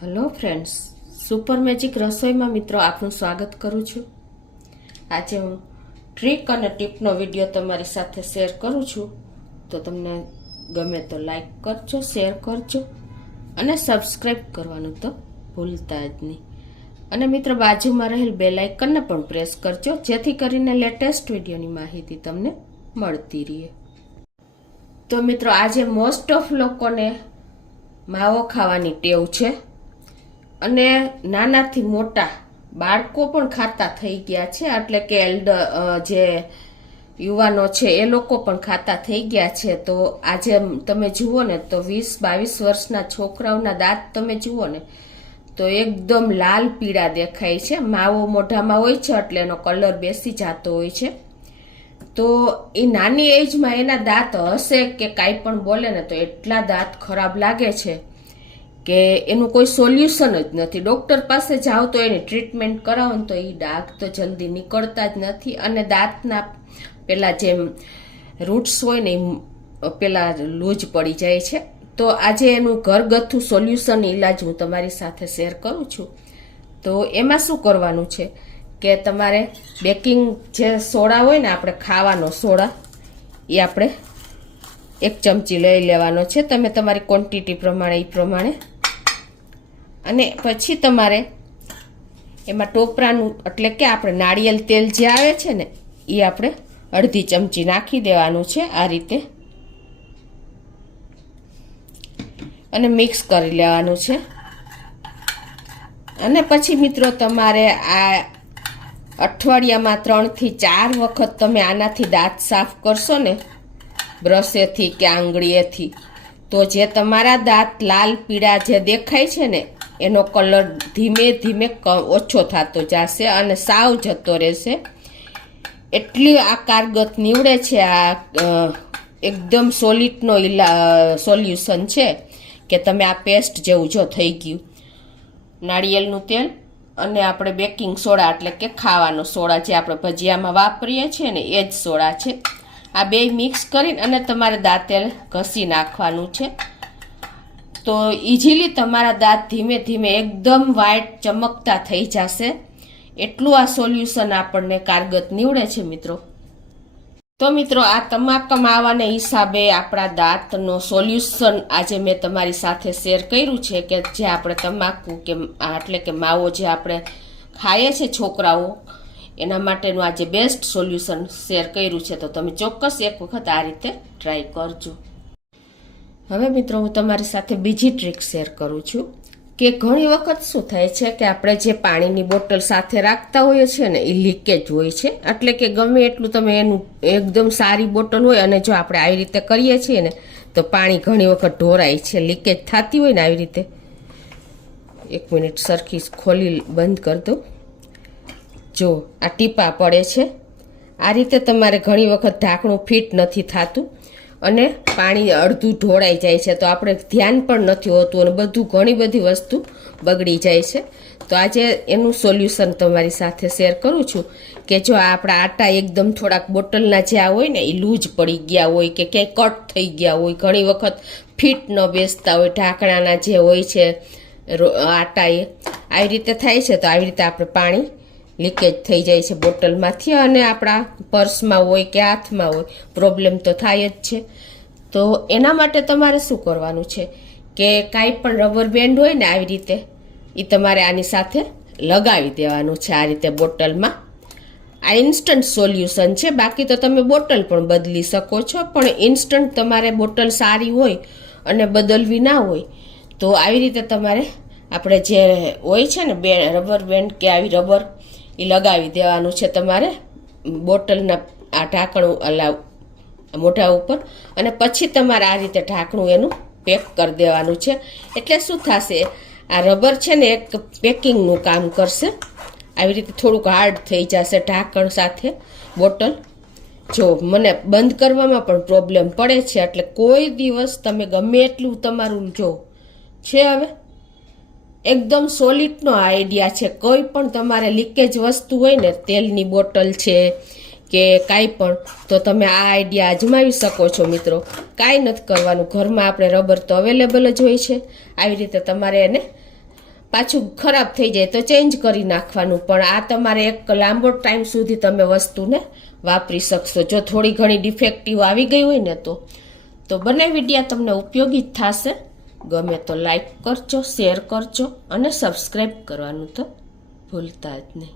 Hello friends, super magic રસોઈમાં મિત્રો આપનું સ્વાગત કરું છું। આજે હું ટ્રીક અને ટીપનો વિડીયો તમારી સાથે શેર કરું છું, તો તમને ગમે તો લાઈક કરજો, શેર કરજો અને સબસ્ક્રાઈબ કરવાનું તો ભૂલતા જ નહીં। અને મિત્રો બાજુમાં રહેલ બેલ આઇકનને પણ પ્રેસ કરજો, જેથી કરીને લેટેસ્ટ વિડીયોની માહિતી તમને મળતી રહે। તો મિત્રો આજે મોસ્ટ ઓફ લોકોને માવો ખાવાની ટેવ છે અને નાનાથી મોટા બાળકો પણ ખાતા થઈ ગયા છે, એટલે કે જે યુવાનો છે એ લોકો પણ ખાતા થઈ ગયા છે। તો આજે તમે જુઓ ને તો 20-22 વર્ષના છોકરાઓના દાંત તમે જુઓ ને તો એકદમ લાલ પીળા દેખાય છે। માવો મોઢામાં હોય છે એટલે એનો કલર બેસી જતો હોય છે। તો એ નાની એજમાં એના દાંત હશે કે કાંઈ પણ બોલે ને તો એટલા દાંત ખરાબ લાગે છે કે એનું કોઈ સોલ્યુશન જ નથી। ડૉક્ટર પાસે જાઓ તો એની ટ્રીટમેન્ટ કરાવો ને તો એ ડાઘ તો જલ્દી નીકળતા જ નથી અને દાંતના પેલા જેમ રૂટ્સ હોય ને એ પેલા લૂજ પડી જાય છે। તો આજે એનું ઘરગથ્થુ સોલ્યુશન ઈલાજ હું તમારી સાથે શેર કરું છું। તો એમાં શું કરવાનું છે કે તમારે બેકિંગ જે સોડા હોય ને, આપણે ખાવાનો સોડા, એ આપણે 1 ચમચી લઈ લેવાનો છે, તમે તમારી ક્વોન્ટિટી પ્રમાણે એ પ્રમાણે। અને પછી તમારે એમાં ટોપરાનું એટલે કે આપણે નાળિયેર તેલ જે આવે છે ને એ આપણે અડધી ચમચી નાખી દેવાનું છે આ રીતે, અને મિક્સ કરી લેવાનું છે। અને પછી મિત્રો તમારે આ અઠવાડિયામાં 3 થી 4 વખત તમે આનાથી દાંત સાફ કરશો ને, બ્રશેથી કે આંગળીએથી, તો જે તમારા દાંત લાલ પીળા જે દેખાય છે ને એનો કલર ધીમે ધીમે ઓછો થતો જશે અને સાવ જતો રહેશે। એટલી આ કારગત નીવડે છે, આ એકદમ સોલિડનો સોલ્યુશન છે કે તમે આ પેસ્ટ જેવું જો થઈ ગયું। નાળિયેરનું તેલ અને આપણે બેકિંગ સોડા એટલે કે ખાવાનો સોડા જે આપણે ભજીયામાં વાપરીએ છીએ ને એ જ સોડા છે। આ બે મિક્સ કરીને અને તમારે દાંતે ઘસી નાખવાનું છે, તો ઇઝીલી તમારા દાંત ધીમે ધીમે એકદમ વ્હાઈટ ચમકતા થઈ જશે। એટલું આ સોલ્યુશન આપણને કારગત નીવડે છે મિત્રો। તો મિત્રો આ તમાકુ માવાને હિસાબે આપણા દાંતનો સોલ્યુશન આજે મેં તમારી સાથે શેર કર્યું છે કે જે આપણે તમાકુ કે એટલે કે માવો જે આપણે ખાઈએ છીએ છોકરાઓ, એના માટેનું આજે બેસ્ટ સોલ્યુશન શેર કર્યું છે। તો તમે ચોક્કસ એક વખત આ રીતે ટ્રાય કરજો। હવે મિત્રો હું તમારી સાથે બીજી ટ્રીક શેર કરું છું કે ઘણી વખત શું થાય છે કે આપણે જે પાણીની બોટલ સાથે રાખતા હોઈએ છીએ ને એ લીકેજ હોય છે, એટલે કે ગમે એટલું તમે એનું એકદમ સારી બોટલ હોય અને જો આપણે આવી રીતે કરીએ છીએ ને તો પાણી ઘણી વખત ઢોરાય છે, લીકેજ થતી હોય ને આવી રીતે। 1 મિનિટ સરખી ખોલી બંધ કરી દો, જો આ ટીપા પડે છે। આ રીતે તમારે ઘણી વખત ઢાંકણું ફિટ નથી થતું અને પાણી અડધું ઢોળાઈ જાય છે, તો આપણે ધ્યાન પણ નથી હોતું અને બધું ઘણી બધી વસ્તુ બગડી જાય છે। તો આજે એનું સોલ્યુશન તમારી સાથે શેર કરું છું કે જો આપણા આટા એકદમ થોડાક બોટલના જે હોય ને એ લૂજ પડી ગયા હોય કે ક્યાંય કટ થઈ ગયા હોય, ઘણી વખત ફિટ ન બેસતા હોય, ઢાંકણાના જે હોય છે આટા એ આવી રીતે થાય છે, તો આવી રીતે આપણે પાણી લીકેજ થઈ જાય છે બોટલમાંથી અને આપણા પર્સમાં હોય કે હાથમાં હોય, પ્રોબ્લેમ તો થાય જ છે। તો એના માટે તમારે શું કરવાનું છે કે કાંઈ પણ રબર બેન્ડ હોય ને આવી રીતે એ તમારે આની સાથે લગાવી દેવાનું છે આ રીતે બોટલમાં। આ ઇન્સ્ટન્ટ સોલ્યુશન છે, બાકી તો તમે બોટલ પણ બદલી શકો છો, પણ ઇન્સ્ટન્ટ તમારે બોટલ સારી હોય અને બદલવી ના હોય તો આવી રીતે તમારે આપણે જે હોય છે ને રબર બેન્ડ કે આવી રબર એ લગાવી દેવાનું છે તમારે બોટલના આ ઢાંકણું મોઢા ઉપર, અને પછી તમારે આ રીતે ઢાંકણું એનું પેક કરી દેવાનું છે। એટલે શું થશે, આ રબર છે ને એક પેકિંગનું કામ કરશે, આવી રીતે થોડુંક હાર્ડ થઈ જશે ઢાંકણ સાથે બોટલ। જો મને બંધ કરવામાં પણ પ્રોબ્લેમ પડે છે, એટલે કોઈ દિવસ તમે ગમે એટલું તમારું જો છે હવે એકદમ સોલિડનો આઈડિયા છે, કોઈ પણ તમારે લીકેજ વસ્તુ હોય ને, તેલની બોટલ છે કે કાંઈ પણ, તો તમે આ આઈડિયા અજમાવી શકો છો મિત્રો। કાંઈ નથી કરવાનું, ઘરમાં આપણે રબર તો અવેલેબલ જ હોય છે। આવી રીતે તમારે એને પાછું ખરાબ થઈ જાય તો ચેન્જ કરી નાખવાનું. પણ આ તમારે એક લાંબો ટાઈમ સુધી તમે વસ્તુને વાપરી શકશો. જો થોડી ઘણી ડિફેક્ટિવ આવી ગઈ હોય ને તો બંને વિડીયા તમને ઉપયોગી જ થશે. ગમે તો લાઈક કરજો, શેર કરજો અને સબસ્ક્રાઈબ કરવાનું તો ભૂલતા જ નહીં.